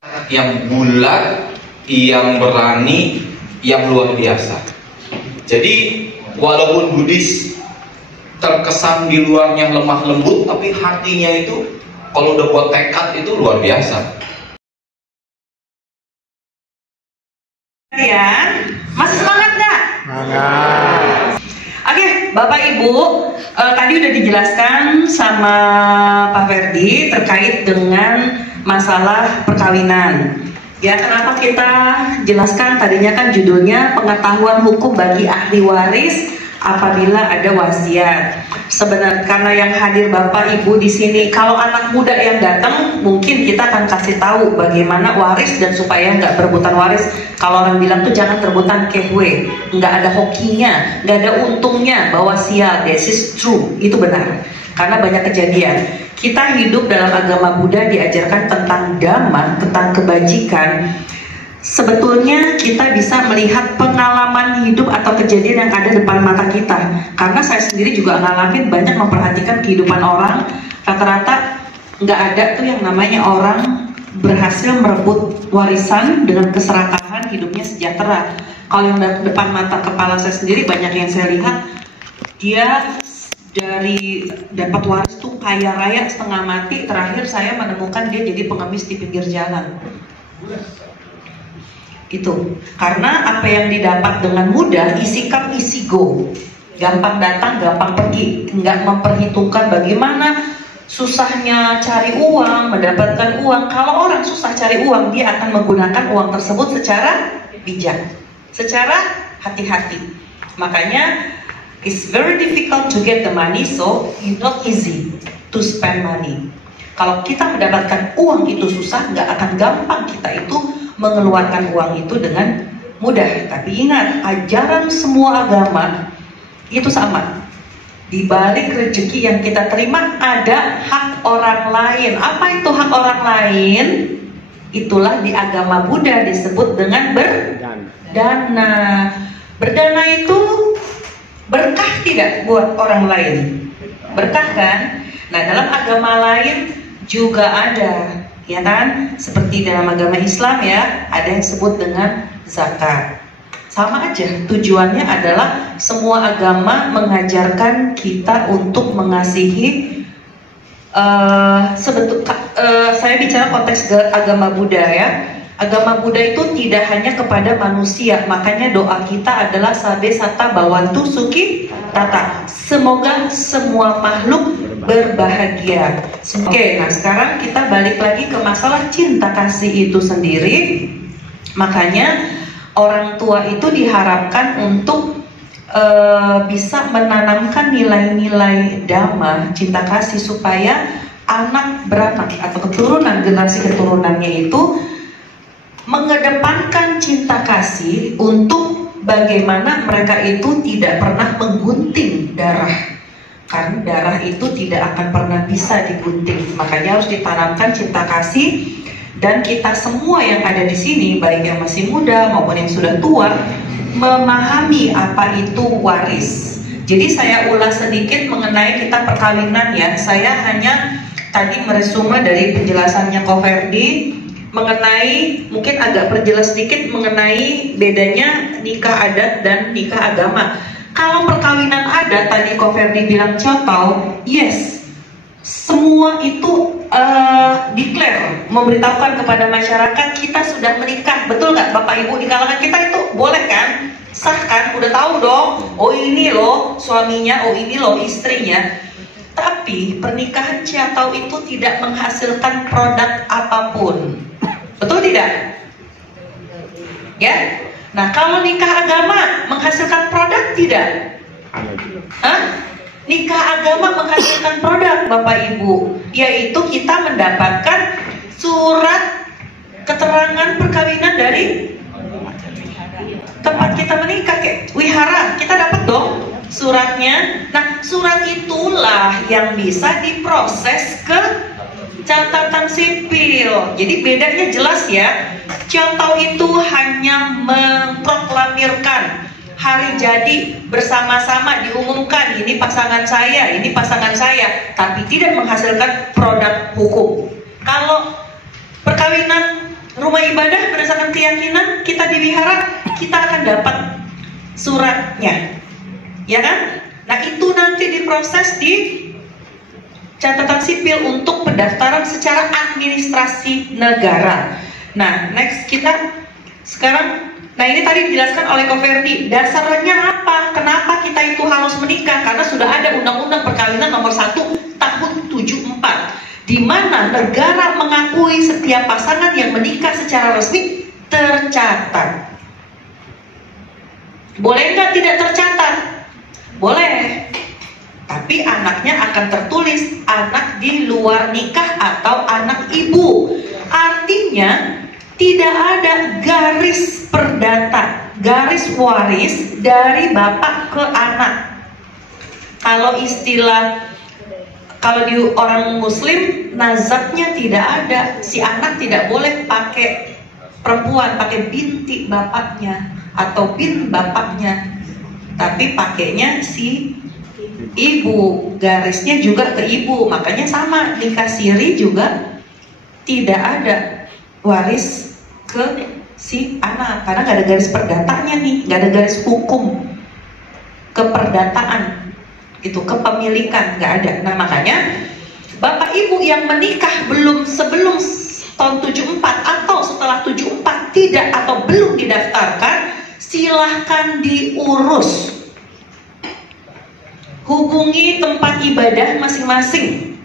yang bulat, yang berani, yang luar biasa. Jadi walaupun Buddhis terkesan di luarnya lemah lembut, tapi hatinya itu kalau udah buat tekad itu luar biasa. Ya, masih semangat nggak? Semangat. Oke, Bapak Ibu, tadi udah dijelaskan sama Pak Ferdi terkait dengan masalah perkawinan. Ya, kenapa kita jelaskan tadinya kan judulnya pengetahuan hukum bagi ahli waris apabila ada wasiat. Sebenarnya karena yang hadir Bapak Ibu di sini, kalau anak muda yang datang mungkin kita akan kasih tahu bagaimana waris dan supaya nggak berebutan waris. Kalau orang bilang tuh jangan rebutan kehwe, nggak ada hokinya, nggak ada untungnya, bahwa sial, this is true, itu benar. Karena banyak kejadian. Kita hidup dalam agama Buddha diajarkan tentang dhamma, tentang kebajikan. Sebetulnya kita bisa melihat pengalaman hidup atau kejadian yang ada depan mata kita. Karena saya sendiri juga ngalamin banyak memperhatikan kehidupan orang. Rata-rata nggak ada tuh yang namanya orang berhasil merebut warisan dengan keserakahan, hidupnya sejahtera. Kalau yang depan mata kepala saya sendiri banyak yang saya lihat, dia dari dapat waris tuh kaya raya setengah mati. Terakhir saya menemukan dia jadi pengemis di pinggir jalan. Itu karena apa yang didapat dengan mudah, isi come isi go, gampang datang gampang pergi, nggak memperhitungkan bagaimana susahnya cari uang, mendapatkan uang. Kalau orang susah cari uang, dia akan menggunakan uang tersebut secara bijak, secara hati-hati. Makanya it's very difficult to get the money, so it's not easy to spend money. Kalau kita mendapatkan uang itu susah, nggak akan gampang kita itu mengeluarkan uang itu dengan mudah. Tapi ingat, ajaran semua agama itu sama. Di balik rezeki yang kita terima ada hak orang lain. Apa itu hak orang lain? Itulah di agama Buddha disebut dengan berdana. Berdana itu berkah tidak buat orang lain? Berkah kan? Nah, dalam agama lain juga ada, ya kan? Seperti dalam agama Islam ya, ada yang disebut dengan zakat. Sama aja, tujuannya adalah semua agama mengajarkan kita untuk mengasihi. Saya bicara konteks agama Buddha ya. Agama Buddha itu tidak hanya kepada manusia, makanya doa kita adalah Sabe Sata Bawantu Suki Tata. Semoga semua makhluk berbahagia. Oke, nah sekarang kita balik lagi ke masalah cinta kasih itu sendiri. Makanya orang tua itu diharapkan untuk bisa menanamkan nilai-nilai dhamma, cinta kasih, supaya anak beranak atau keturunan, generasi keturunannya itu mengedepankan cinta kasih untuk bagaimana mereka itu tidak pernah menggunting darah. Karena darah itu tidak akan pernah bisa digunting. Makanya harus ditanamkan cinta kasih. Dan kita semua yang ada di sini, baik yang masih muda maupun yang sudah tua, memahami apa itu waris. Jadi saya ulas sedikit mengenai kita perkawinan ya. Saya hanya tadi meresume dari penjelasannya Ko Ferdi mengenai, mungkin agak perjelas sedikit mengenai bedanya nikah adat dan nikah agama. Kalau perkawinan adat tadi Ko Ferdi bilang contoh, yes, semua itu declare, memberitahukan kepada masyarakat kita sudah menikah. Betul nggak Bapak Ibu? Di kalangan kita itu boleh kan? Sah kan? Udah tahu dong, oh ini loh suaminya, oh ini loh istrinya. Tapi pernikahan ciatau itu tidak menghasilkan produk apapun. Betul tidak? Ya. Nah, kalau nikah agama menghasilkan produk tidak? Hah? Nikah agama menghasilkan produk, Bapak Ibu, yaitu kita mendapatkan surat keterangan perkawinan dari tempat kita menikah, kayak wihara, kita dapat dong suratnya. Nah, surat itulah yang bisa diproses ke catatan sipil. Jadi bedanya jelas ya. Ciatau itu hanya memproklamirkan hari jadi bersama-sama, diumumkan ini pasangan saya, ini pasangan saya, tapi tidak menghasilkan produk hukum. Kalau perkawinan rumah ibadah berdasarkan keyakinan kita di wihara, kita akan dapat suratnya, ya kan? Nah itu nanti diproses di catatan sipil untuk pendaftaran secara administrasi negara. Nah next kita sekarang, nah ini tadi dijelaskan oleh Ko Ferdi, dasarnya apa? Kenapa kita itu harus menikah? Karena sudah ada Undang-Undang Perkawinan nomor 1 tahun 74, di mana negara mengakui setiap pasangan yang menikah secara resmi tercatat. Boleh nggak tidak tercatat? Boleh. Tapi anaknya akan tertulis anak di luar nikah atau anak ibu. Artinya tidak ada garis perdata, garis waris dari bapak ke anak. Kalau di orang muslim, nazabnya tidak ada. Si anak tidak boleh pakai perempuan, pakai binti bapaknya atau bin bapaknya, tapi pakainya si ibu, garisnya juga ke ibu. Makanya sama, nikah siri juga tidak ada waris ke si anak, karena nggak ada garis perdatanya nih, nggak ada garis hukum keperdataan itu, kepemilikan nggak ada. Nah makanya bapak ibu yang menikah sebelum tahun 74 atau setelah 74 tidak atau belum didaftarkan, silahkan diurus. Hubungi tempat ibadah masing-masing.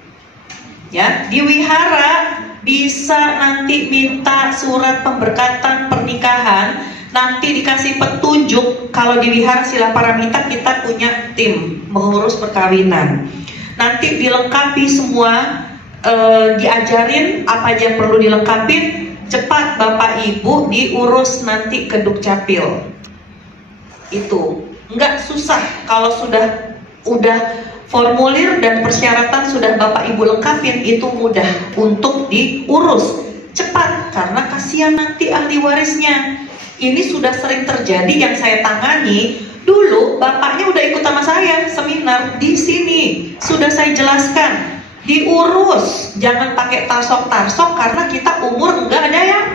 Ya, di wihara bisa nanti minta surat pemberkatan pernikahan, nanti dikasih petunjuk. Kalau di wihara Sila Paramita kita punya tim mengurus perkawinan. Nanti dilengkapi semua, diajarin apa aja yang perlu dilengkapin. Cepat bapak ibu diurus nanti ke Dukcapil. Itu nggak susah. Kalau udah formulir dan persyaratan sudah bapak ibu lengkapin, itu mudah untuk diurus. Cepat, karena kasihan nanti ahli warisnya. Ini sudah sering terjadi yang saya tangani. Dulu bapaknya udah ikut sama saya seminar di sini, sudah saya jelaskan, diurus, jangan pakai tarsok-tarsok karena kita umur nggak ada yang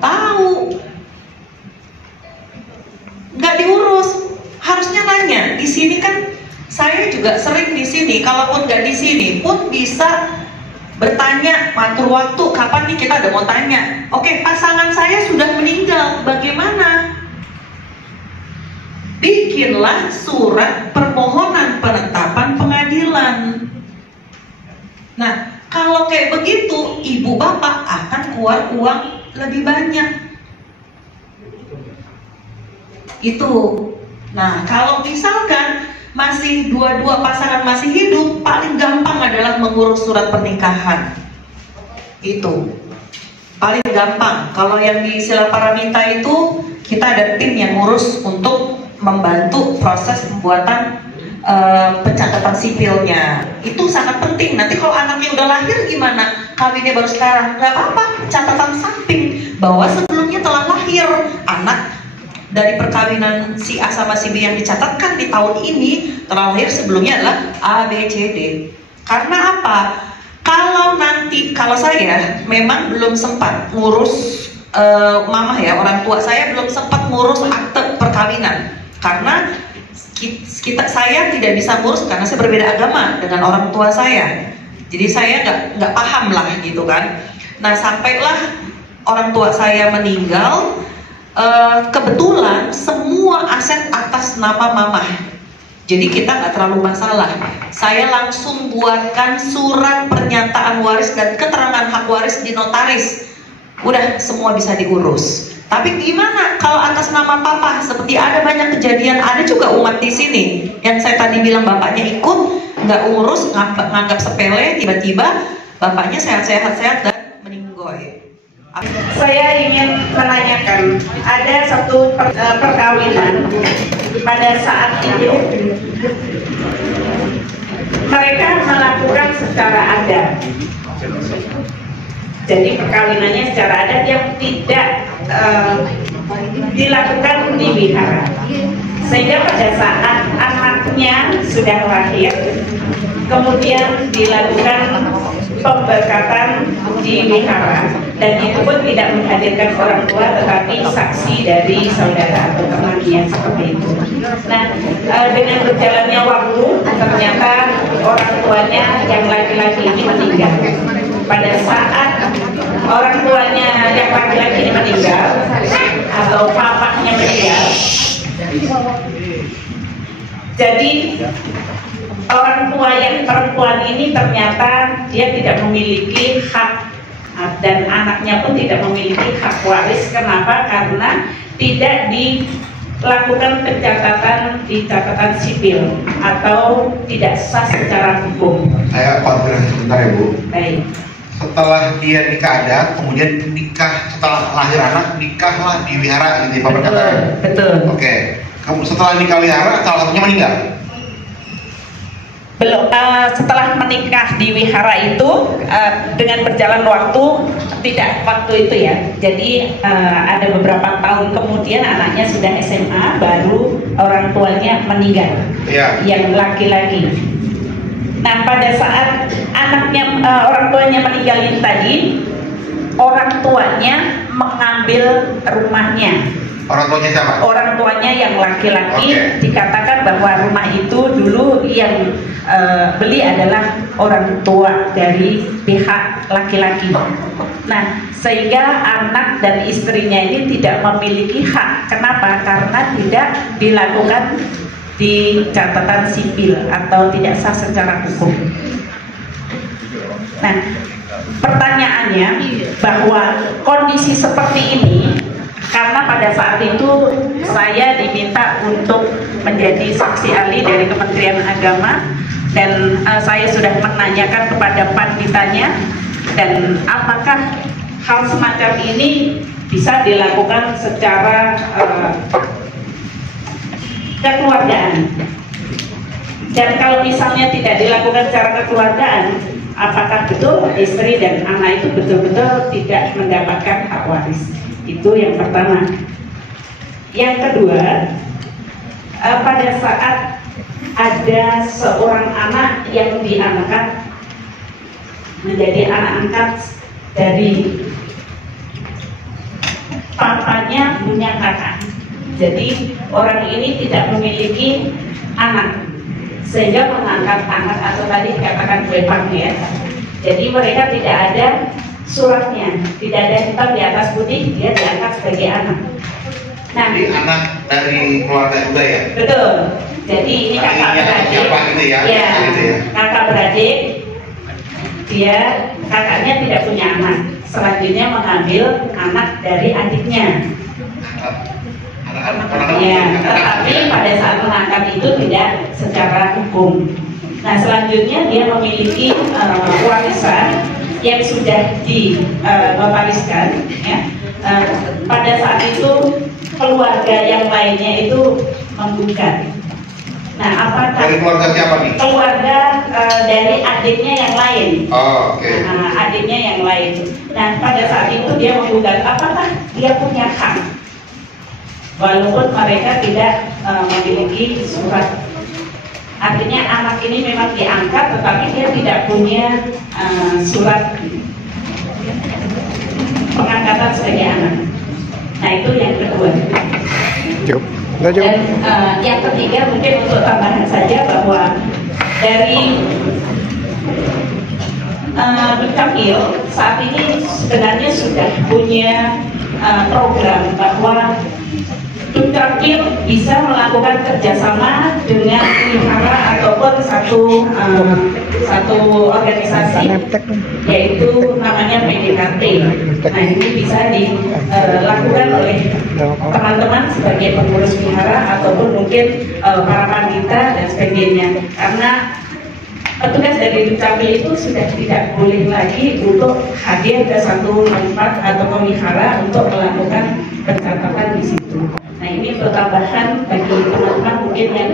tahu, nggak diurus. Harusnya nanya. Di sini kan saya juga sering di sini, kalaupun nggak di sini pun bisa bertanya, matur waktu, kapan nih kita udah mau tanya. Oke, pasangan saya sudah meninggal, bagaimana? Bikinlah surat permohonan penetapan pengadilan. Nah, kalau kayak begitu, ibu bapak akan keluar uang lebih banyak. Itu. Nah, kalau misalkan masih dua-dua pasangan masih hidup, paling gampang adalah mengurus surat pernikahan. Itu paling gampang. Kalau yang di Sila Paramita itu kita ada tim yang ngurus untuk membantu proses pembuatan pencatatan sipilnya. Itu sangat penting. Nanti kalau anaknya udah lahir gimana? Kawinnya baru sekarang, nggak apa-apa. Catatan samping bahwa sebelumnya telah lahir anak dari perkawinan si A sama si B yang dicatatkan di tahun ini, telah lahir sebelumnya adalah A, B, C, D. Karena apa? Kalau saya memang belum sempat ngurus, mama ya, orang tua saya belum sempat ngurus akte perkawinan. Karena saya tidak bisa ngurus karena saya berbeda agama dengan orang tua saya. Jadi saya nggak paham lah gitu kan. Nah sampailah orang tua saya meninggal, kebetulan semua aset atas nama mama. Jadi kita nggak terlalu masalah. Saya langsung buatkan surat pernyataan waris dan keterangan hak waris di notaris. Udah semua bisa diurus. Tapi gimana kalau atas nama papa? Seperti ada banyak kejadian, ada juga umat di sini yang saya tadi bilang bapaknya ikut, nggak urus, nganggap sepele, tiba-tiba bapaknya sehat-sehat dan meninggoy. Saya ingin menanyakan, ada satu perkawinan pada saat itu mereka melakukan secara adat. Jadi perkawinannya secara adat yang tidak dilakukan di wihara. Sehingga pada saat anaknya sudah lahir, kemudian dilakukan pemberkatan di wihara, dan itu pun tidak menghadirkan orang tua tetapi saksi dari saudara atau teman yang seperti itu. Nah, dengan berjalannya waktu ternyata orang tuanya yang laki-laki ini meninggal. Pada saat orang tuanya yang laki-laki ini meninggal atau papanya meninggal, jadi orang tua yang perempuan ini ternyata dia tidak memiliki hak, dan anaknya pun tidak memiliki hak waris. Kenapa? Karena tidak dilakukan pencatatan di catatan sipil atau tidak sah secara hukum. Saya konfirmasi sebentar ya Bu. Baik. Setelah dia nikah adat, kemudian nikah setelah lahir anak, nikahlah di wihara gitu, Pak perkataan. Betul. Oke. Kamu setelah nikah wihara, salah satunya meninggal. Belum, setelah menikah di wihara itu dengan berjalan waktu, tidak waktu itu ya, jadi ada beberapa tahun kemudian anaknya sudah SMA, baru orang tuanya meninggal, Iya. yang laki-laki. Nah, pada saat anaknya orang tuanya meninggal ini tadi, orang tuanya mengambil rumahnya. Orang tuanya siapa? Orang tuanya yang laki-laki. Oke. Dikatakan bahwa rumah itu dulu yang beli adalah orang tua dari pihak laki-laki. Nah, sehingga anak dan istrinya ini tidak memiliki hak. Kenapa? Karena tidak dilakukan di catatan sipil atau tidak sah secara hukum. Nah, pertanyaannya bahwa kondisi seperti ini, karena pada saat itu saya diminta untuk menjadi saksi ahli dari Kementerian Agama, dan saya sudah menanyakan kepada panditanya, dan apakah hal semacam ini bisa dilakukan secara kekeluargaan. Dan kalau misalnya tidak dilakukan secara kekeluargaan, apakah betul istri dan anak itu betul-betul tidak mendapatkan hak waris? Itu yang pertama. Yang kedua, pada saat ada seorang anak yang diangkat menjadi anak angkat dari papanya punya kakak. Jadi orang ini tidak memiliki anak, sehingga mengangkat anak atau tadi dikatakan wepang ya. Jadi mereka tidak ada suratnya, tidak ada hitam di atas putih, dia diangkat sebagai anak. Nah, Jadi anak dari keluarga juga ya? betul. Jadi ini kakak beradik. Siapa gitu ya? Ya, Gitu ya. kakak beradik. Dia kakaknya tidak punya anak. Selanjutnya mengambil anak dari adiknya. Ya, tetapi pada saat mengangkat itu tidak secara hukum. Nah, selanjutnya dia memiliki warisan yang sudah dinotariskan. Ya. Pada saat itu keluarga yang lainnya itu menggugat. Nah, apakah Dari keluarga siapa nih? keluarga dari adiknya yang lain? Oh, oke. Nah, adiknya yang lain. Nah, pada saat itu dia menggugat, apakah dia punya hak? Walaupun mereka tidak memiliki surat. Artinya anak ini memang diangkat, tetapi dia tidak punya surat pengangkatan sebagai anak. Nah, itu yang kedua. Dan yang ketiga mungkin untuk tambahan saja bahwa dari Dukcapil saat ini sebenarnya sudah punya program bahwa Dukcapil bisa melakukan kerjasama dengan wihara ataupun satu organisasi, yaitu namanya PDKT. Nah, ini bisa dilakukan oleh teman-teman sebagai pengurus wihara ataupun mungkin para pandita dan sebagainya. Karena petugas dari Dukcapil itu sudah tidak boleh lagi untuk hadir ke satu tempat atau ke wihara untuk melakukan pencatatan di situ. Nah, ini tambahan bagi teman-teman mungkin yang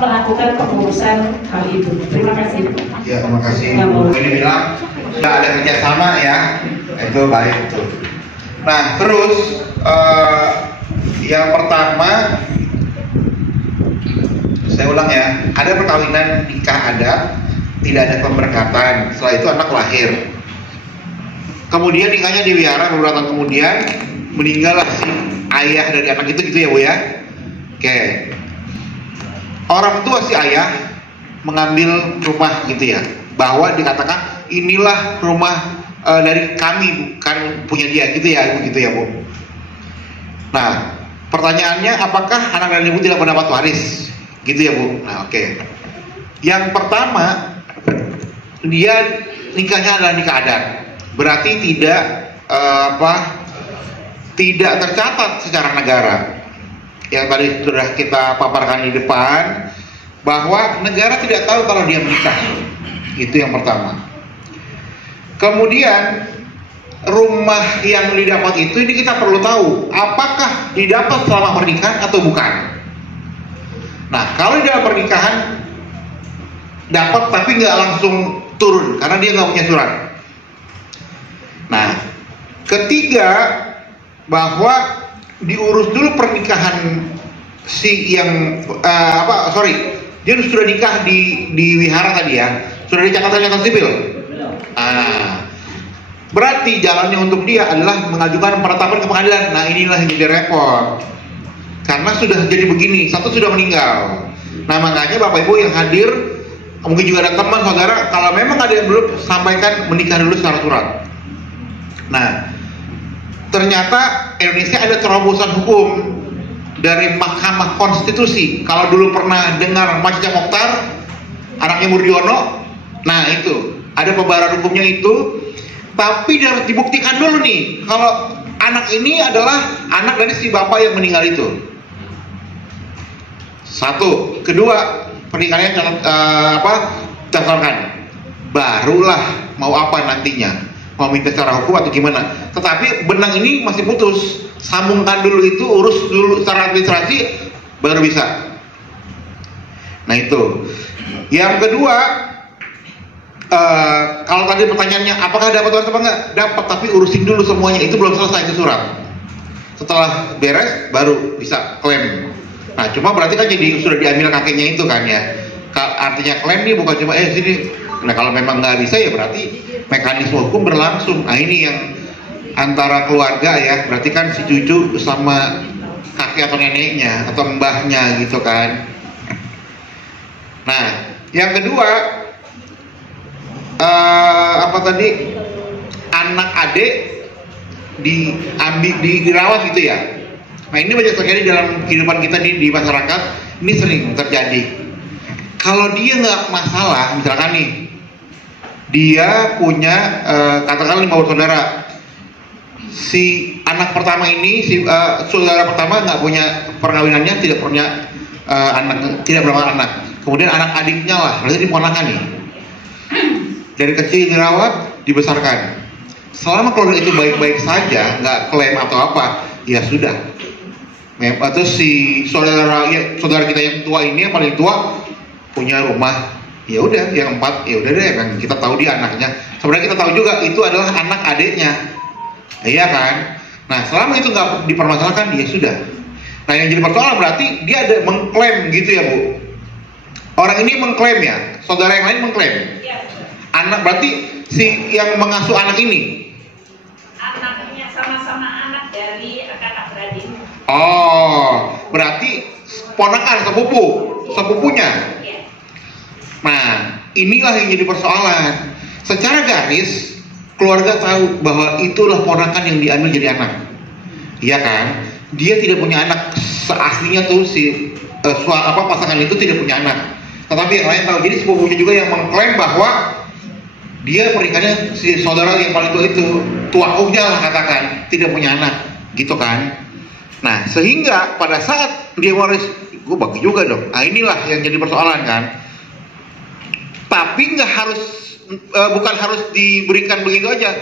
melakukan pengurusan hal itu. Terima kasih. Ya, terima kasih. Ini bilang nggak ada kerjasama ya, itu baik itu. Nah, terus yang pertama saya ulang ya, ada perkawinan nikah adat tidak ada pemberkatan. Setelah itu anak lahir. Kemudian nikahnya diwihara, beberapa tahun kemudian meninggallah si ayah dari anak itu, gitu ya Bu ya. Oke. Orang tua si ayah mengambil rumah gitu ya, bahwa dikatakan inilah rumah dari kami, bukan punya dia, gitu ya Bu. Nah, pertanyaannya, apakah anak dan ibu tidak mendapat waris? Gitu ya Bu. Nah, oke. Yang pertama, dia nikahnya adalah nikah adat, berarti tidak tercatat secara negara. Yang tadi sudah kita paparkan di depan, bahwa negara tidak tahu kalau dia menikah. Itu yang pertama. Kemudian rumah yang didapat itu, ini kita perlu tahu apakah didapat selama pernikahan atau bukan. Nah, kalau di dalam pernikahan dapat tapi nggak langsung turun karena dia nggak punya surat. Nah, ketiga, bahwa diurus dulu pernikahan si yang dia sudah nikah di wihara tadi ya, sudah dicatat catatan sipil. Berarti jalannya untuk dia adalah mengajukan penetapan ke pengadilan. Nah, inilah yang jadi repot, karena sudah jadi begini, satu sudah meninggal. Nah, makanya Bapak Ibu yang hadir, mungkin juga ada teman saudara, kalau memang ada yang belum, sampaikan menikah dulu secara surat. Nah, ternyata Indonesia ada terobosan hukum dari Mahkamah Konstitusi. Kalau dulu pernah dengar Macia Mokhtar, anaknya Murdiono, nah itu ada pembaharan hukumnya itu. Tapi harus dibuktikan dulu nih, kalau anak ini adalah anak dari si bapak yang meninggal itu. Satu, kedua, pernikahannya daftarkan. Barulah mau apa nantinya, mau minta secara hukum atau gimana. Tetapi benang ini masih putus, sambungkan dulu itu, urus dulu secara administrasi, baru bisa. Nah itu. Yang kedua, kalau tadi pertanyaannya apakah dapat waris apa enggak? Dapat, tapi urusin dulu semuanya, itu belum selesai itu surat. Setelah beres baru bisa klaim. Nah, cuma berarti kan jadi sudah diambil kakeknya itu kan ya. Artinya klaim nih bukan cuma sini. Nah, kalau memang nggak bisa ya berarti mekanisme hukum berlangsung. Nah, ini yang antara keluarga ya, berarti kan si cucu sama kakek atau neneknya atau mbahnya gitu kan. Nah, yang kedua, anak adik dirawat gitu ya. Nah, ini banyak terjadi dalam kehidupan kita di masyarakat. Ini sering terjadi. Kalau dia nggak masalah, misalkan nih dia punya katakanlah 5 bersaudara. Si anak pertama ini, saudara pertama nggak punya perkawinannya, tidak punya tidak berapa anak. Kemudian anak adiknya lah, berarti diponakan nih. Dari kecil dirawat, dibesarkan. Selama keluarga itu baik-baik saja, nggak klaim atau apa, ya sudah. Atau si saudara kita yang tua ini, yang paling tua punya rumah, ya udah, yang 4, ya udah deh, kan kita tahu dia anaknya. Sebenarnya kita tahu juga itu adalah anak adiknya, iya kan? Nah, selama itu nggak dipermasalahkan, ya sudah. Nah, yang jadi persoalan berarti dia ada mengklaim gitu ya Bu. Orang ini mengklaim ya, saudara yang lain mengklaim. Anak berarti si yang mengasuh anak ini. Anaknya sama-sama anak dari kakak beradik. Oh, berarti ponakan sepupunya. Nah, inilah yang jadi persoalan. Secara garis, keluarga tahu bahwa itulah ponakan yang diambil jadi anak. Iya kan? Dia tidak punya anak, seaslinya tuh si pasangan itu tidak punya anak. Tetapi yang lain tahu. Jadi sepupunya juga yang mengklaim bahwa dia pernikahannya si saudara yang paling tua itu, tuakuhnya lah katakan, tidak punya anak, gitu kan. Nah, sehingga pada saat dia waris, gue bagi juga dong. Nah, inilah yang jadi persoalan kan. Tapi nggak harus, bukan harus diberikan begitu aja.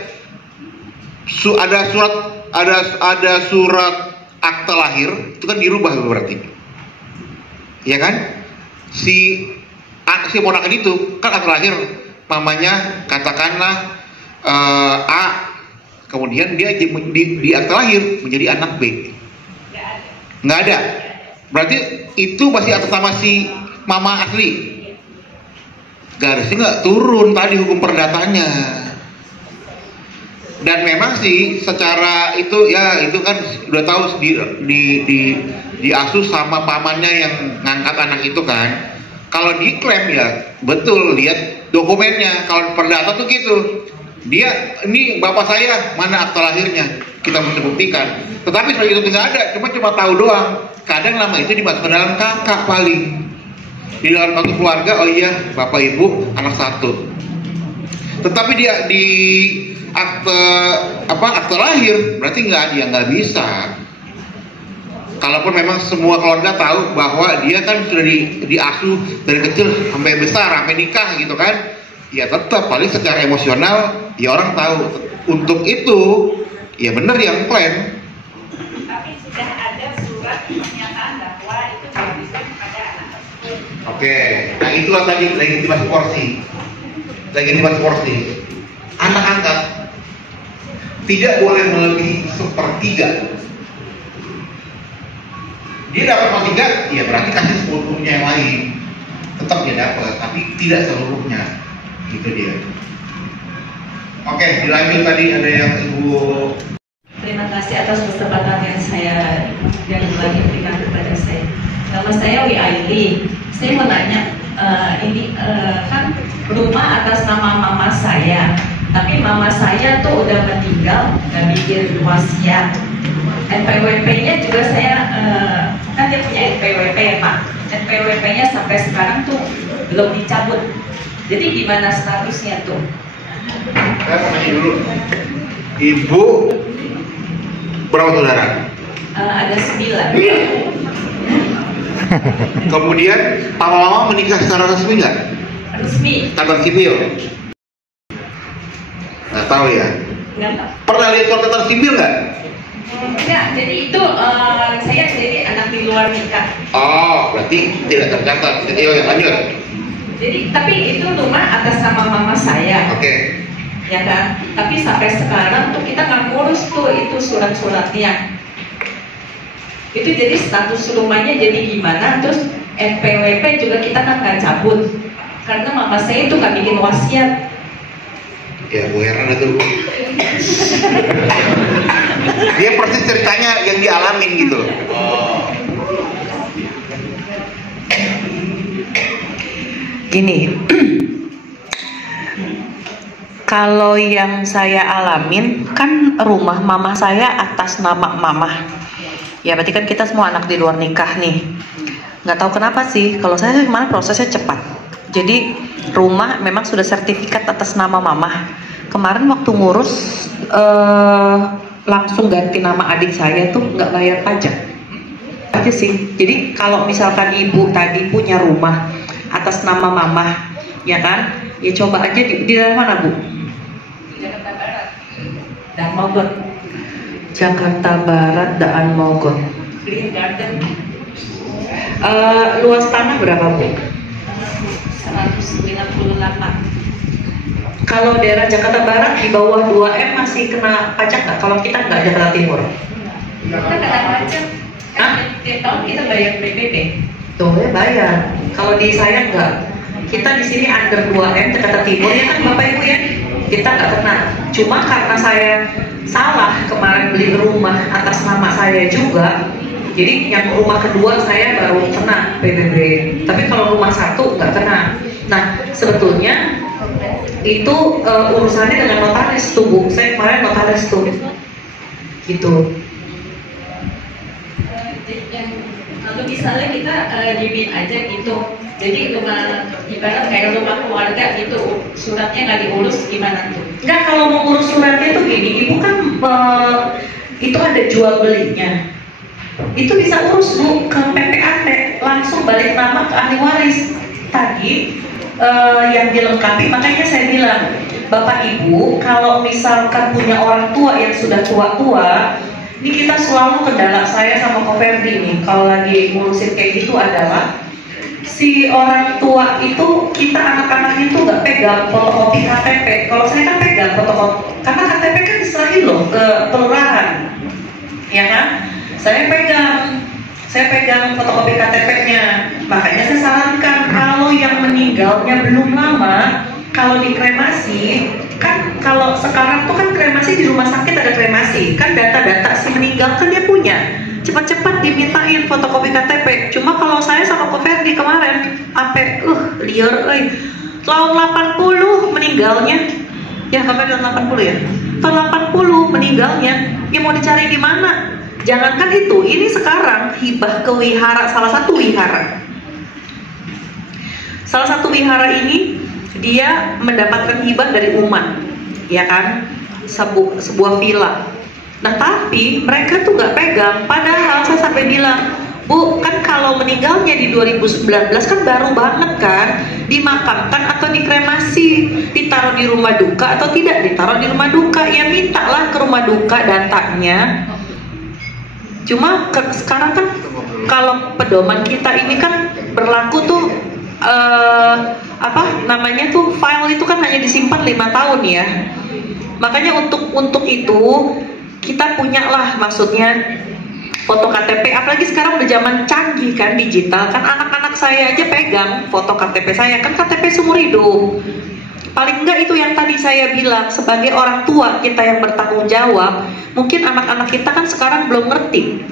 Ada surat akte lahir, itu kan dirubah berarti. Ya kan? Si ponakan itu kan akte lahir, mamanya katakanlah A, kemudian dia di akte lahir menjadi anak B. Nggak ada. Berarti itu masih atas nama si mama asli. garisnya nggak turun tadi hukum perdatanya. Dan memang sih secara itu ya itu kan udah tahu diasuh sama pamannya yang ngangkat anak itu kan. Kalau diklaim ya betul, lihat dokumennya. Kalau perdata tuh gitu, dia ini bapak saya, mana akta lahirnya, kita mesti buktikan. Tetapi setelah itu nggak ada, cuma tahu doang. Kadang nama itu dimasukkan dalam kakak paling di dalam satu keluarga. Oh iya, bapak ibu anak satu. Tetapi dia di akte lahir berarti nggak bisa. Kalaupun memang semua keluarga tahu bahwa dia kan sudah diasuh dari kecil sampai besar, sampai nikah gitu kan, ya tetap paling secara emosional ya orang tahu. Untuk itu ya benar yang klaim. Tapi sudah ada surat pernyataan bahwa itu diberikan kepada anak tersebut. Oke, nah itulah tadi legitimasi porsi. Anak angkat tidak boleh melebihi 1/3. Dia dapat 1/3, ya berarti kasih seluruhnya yang lain. Tetap dia dapat, tapi tidak seluruhnya. Gitu dia. Oke, dilanjut tadi ada yang Ibu. Terima kasih atas kesempatan yang lagi berikan kepada saya. Nama saya Wi Aili. Saya mau nanya, ini kan rumah atas nama mama saya, tapi mama saya tuh udah meninggal, nggak bikin wasiat. NPWP-nya juga saya kan dia punya NPWP ya Pak. NPWP-nya sampai sekarang tuh belum dicabut. Jadi gimana statusnya tuh? Saya mau tanya dulu. Ibu berapa saudara? Ada 9. Kemudian lama-lama menikah secara resmi nggak? Resmi. Catatan sipil? Nggak tahu ya. Nggak tahu. Pernah lihat surat catatan sipil nggak? Enggak, jadi itu saya jadi anak di luar nikah. Oh, berarti tidak tercatat. Jadi yang lanjut. Jadi tapi itu rumah atas nama mama saya. Oke. Ya kan? Tapi sampai sekarang tuh kita nggak ngurus tuh itu surat-suratnya. Itu jadi status rumahnya jadi gimana? Terus NPWP juga kita kan nggak cabut karena mama saya itu nggak bikin wasiat. Ya, Bu heran itu. Dia persis ceritanya yang dialamin gitu. Oh. Gini, kalau yang saya alamin kan rumah mama saya atas nama mama. Ya berarti kan kita semua anak di luar nikah nih. Nggak tahu kenapa sih, kalau saya kemarin prosesnya cepat. Jadi rumah memang sudah sertifikat atas nama mama. Kemarin waktu ngurus langsung ganti nama adik saya tuh nggak bayar pajak aja sih. Jadi kalau misalkan ibu tadi punya rumah atas nama mama, ya kan? Ya coba aja di daerah mana Bu? Jakarta Barat dan Mogot. Jakarta Barat, Daan Mogot. Green Garden. Luas tanah berapa Bu? 198. Kalau daerah Jakarta Barat di bawah 2M masih kena pajak nggak? Kalau kita nggak Jakarta Timur? Kita kena pajak. Hah? Tiap tahun kita bayar PPP. Tuh ya bayar. Kalau di saya nggak. Kita di sini under 2M Jakarta Timur ya kan Bapak Ibu ya. Kita nggak kena. Cuma karena saya salah kemarin beli rumah atas nama saya juga. Jadi yang rumah kedua saya baru kena PBB. Tapi kalau rumah satu nggak kena. Nah sebetulnya itu urusannya dengan notaris tuh Bu. Saya kemarin notaris tuh gitu. Kalau misalnya kita diemin aja gitu, jadi rumah ibarat kayak rumah keluarga gitu, suratnya nggak diurus gimana tuh? Enggak, kalau mau urus suratnya tuh gini, Ibu kan itu ada jual belinya, itu bisa urus Bu ke PPAT, langsung balik nama ke ahli waris. Tadi yang dilengkapi, makanya saya bilang Bapak Ibu kalau misalkan punya orang tua yang sudah tua-tua, ini kita selalu kendala saya sama Ko Ferdi nih kalau lagi ngurusin kayak gitu adalah si orang tua itu kita anak-anaknya tuh nggak pegang fotokopi KTP. Kalau saya kan pegang fotokopi karena KTP kan diserahin loh ke kelurahan, ya kan? Saya saya pegang fotokopi KTP-nya. Makanya saya sarankan kalau yang meninggalnya belum lama, kalau dikremasi, kan kalau sekarang tuh kan kremasi di rumah sakit ada kremasi, kan data-data si meninggal kan dia punya. Cepat-cepat dimintain fotokopi KTP. Cuma kalau saya sama Ko Ferdi kemarin, sampai liar, tahun 80 meninggalnya. Ya, Ko Ferdi tahun 80 ya. Tahun 80 meninggalnya. Ya mau dicari di mana? Jangankan itu, ini sekarang hibah ke wihara, salah satu wihara. Salah satu wihara ini dia mendapatkan hibah dari umat, ya kan? Sebuah villa. Nah tapi mereka tuh nggak pegang, padahal saya sampai bilang, Bu, kan kalau meninggalnya di 2019 kan baru banget kan, dimakamkan atau dikremasi, ditaruh di rumah duka atau tidak ditaruh di rumah duka, ya mintalah ke rumah duka datanya. Cuma sekarang kan kalau pedoman kita ini kan berlaku tuh file itu kan hanya disimpan 5 tahun ya. Makanya untuk itu kita punya lah, maksudnya foto KTP, apalagi sekarang udah zaman canggih kan, digital kan, anak-anak saya aja pegang foto KTP saya, kan KTP seumur hidup. Paling enggak itu yang tadi saya bilang, sebagai orang tua kita yang bertanggung jawab, mungkin anak-anak kita kan sekarang belum ngerti,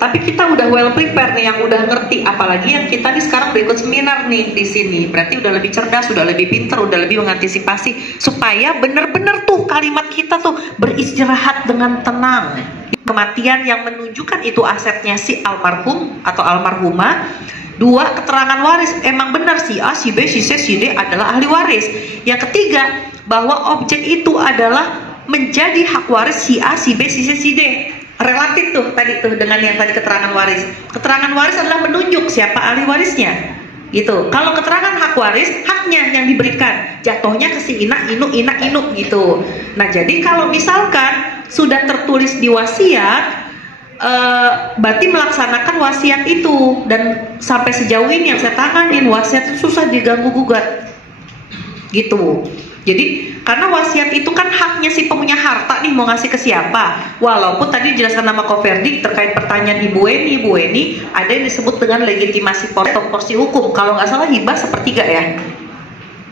tapi kita udah well prepare nih, yang udah ngerti, apalagi yang kita nih sekarang udah ikut seminar nih di sini, berarti udah lebih cerdas, udah lebih pintar, udah lebih mengantisipasi, supaya bener-bener tuh kalimat kita tuh beristirahat dengan tenang. Kematian yang menunjukkan itu asetnya si almarhum atau almarhumah. 2, keterangan waris, emang benar si A, si B, si C, si D adalah ahli waris. Yang ketiga, bahwa objek itu adalah menjadi hak waris si A, si B, si C, si D. Relatif tuh tadi tuh dengan yang tadi keterangan waris. Keterangan waris adalah menunjuk siapa ahli warisnya. Gitu. Kalau keterangan hak waris, haknya yang diberikan, jatuhnya ke si ina inu gitu. Nah, jadi kalau misalkan sudah tertulis di wasiat, berarti melaksanakan wasiat itu, dan sampai sejauh ini yang saya tanganin wasiat itu susah diganggu gugat. Gitu. Jadi karena wasiat itu kan haknya si punya harta nih, mau ngasih ke siapa. Walaupun tadi dijelaskan nama Ko Ferdi terkait pertanyaan Ibu Eni ada yang disebut dengan legitimasi porsi hukum. Kalau nggak salah hibah sepertiga ya.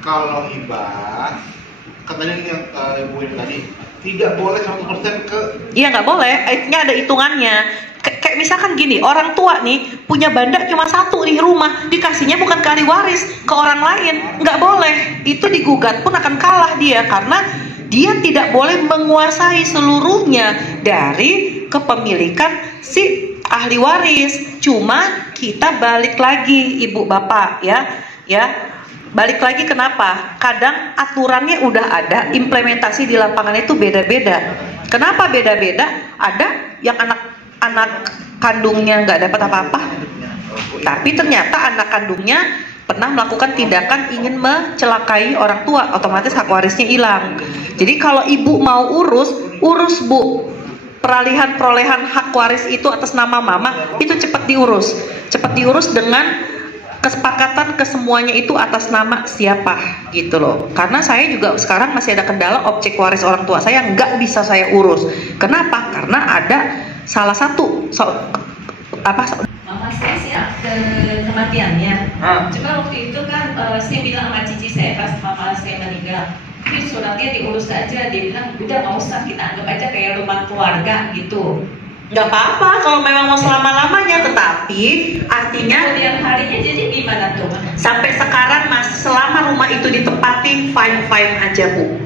Kalau hibah, katanya yang Ibu Eni tadi tidak boleh 100% ke. Iya nggak boleh, ini ada hitungannya. Kayak misalkan gini, orang tua nih punya banda cuma 1 di rumah, dikasihnya bukan ke ahli waris, ke orang lain, nggak boleh. Itu digugat pun akan kalah dia, karena dia tidak boleh menguasai seluruhnya dari kepemilikan si ahli waris. Cuma kita balik lagi, ibu bapak ya, balik lagi kenapa? Kadang aturannya udah ada, implementasi di lapangan itu beda-beda. Kenapa beda-beda? Ada yang anak kandungnya nggak dapat apa-apa, tapi ternyata anak kandungnya pernah melakukan tindakan ingin mencelakai orang tua, otomatis hak warisnya hilang. Jadi kalau ibu mau urus Bu, peralihan perolehan hak waris itu atas nama mama itu cepat diurus dengan kesepakatan kesemuanya itu atas nama siapa gitu loh. Karena saya juga sekarang masih ada kendala objek waris orang tua saya nggak bisa saya urus. Kenapa? Karena ada salah satu mama saya sih ke kematiannya. Cuma waktu itu kan saya bilang sama cici saya pas mama saya meninggal, ini suratnya diurus aja. Dia bilang udah nggak usah, kita anggap aja kayak rumah keluarga gitu. Nggak apa-apa kalau memang mau selama-lamanya, tetapi artinya kemudian harinya jadi gimana tuh? Sampai sekarang selama rumah itu ditempati fine aja Bu.